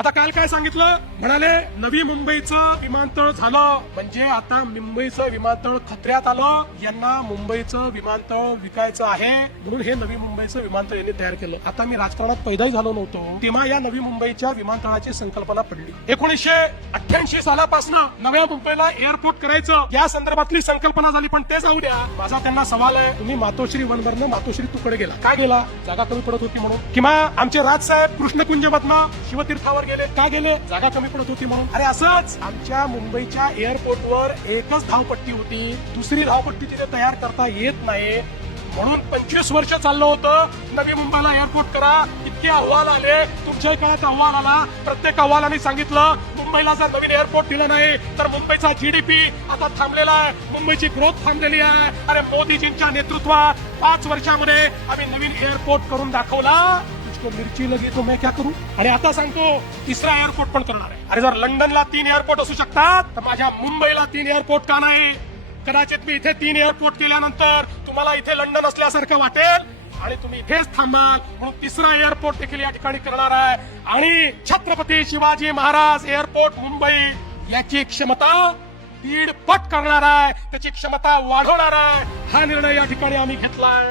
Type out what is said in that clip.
आता काल काय सांगितलं, म्हणाले नवी मुंबईचं विमानतळ झालं म्हणजे आता मुंबईचं विमानतळ खतऱ्यात आलं, यांना मुंबईचं विमानतळ विकायचं आहे म्हणून हे नवी मुंबईचं विमानतळ यांनी तयार केलं. आता मी राजकारणात पैदाही झालो नव्हतो तेव्हा या नवी मुंबईच्या विमानतळाची संकल्पना पडली. 1988 सालापासून नव्या मुंबईला एअरपोर्ट करायचं या संदर्भातली संकल्पना झाली. पण ते जाऊ द्या, माझा त्यांना सवाल आहे, तुम्ही मातोश्री वनवरनं मातोश्री तुकडे गेला, काय गेला? जागा कमी पडत होती म्हणून? किंवा आमचे राजसाहेब कृष्णकुंजमधनं शिवतीर्थावर गेले, का गेले? जागा कमी पडत होती म्हणून. अरे असंच आमच्या मुंबईच्या एअरपोर्टवर एकच धावपट्टी होती, दुसरी धावपट्टी तिथे तयार करता येत नाही म्हणून 25 वर्ष चाललं होतं नवी मुंबईला एअरपोर्ट करा. इतके अहवाल आले, तुमच्या काळात अहवाल आला, प्रत्येक अहवालाने सांगितलं मुंबईला जर नवीन एअरपोर्ट दिलं नाही तर मुंबईचा जीडीपी आता थांबलेला आहे, मुंबईची ग्रोथ थांबलेली आहे. अरे मोदीजींच्या नेतृत्वात 5 वर्षामध्ये आम्ही नवीन एअरपोर्ट करून दाखवला. मिरची लगी तो मैं क्या करू? आणि आता सांगतो तिसरा एअरपोर्ट पण करणार आहे. अरे जर लंडनला 3 एअरपोर्ट असू शकतात तर माझ्या मुंबईला 3 एअरपोर्ट का नाही? कदाचित मी इथे 3 एअरपोर्ट केल्यानंतर तुम्हाला इथे लंडन असल्यासारखं वाटेल आणि तुम्ही इथेच थांबाल, म्हणून तिसरा एअरपोर्ट देखील या ठिकाणी करणार आहे. आणि छत्रपती शिवाजी महाराज एअरपोर्ट मुंबई याची क्षमता 1.5 पट करणार आहे, त्याची क्षमता वाढवणार आहे. हा निर्णय या ठिकाणी आम्ही घेतलाय.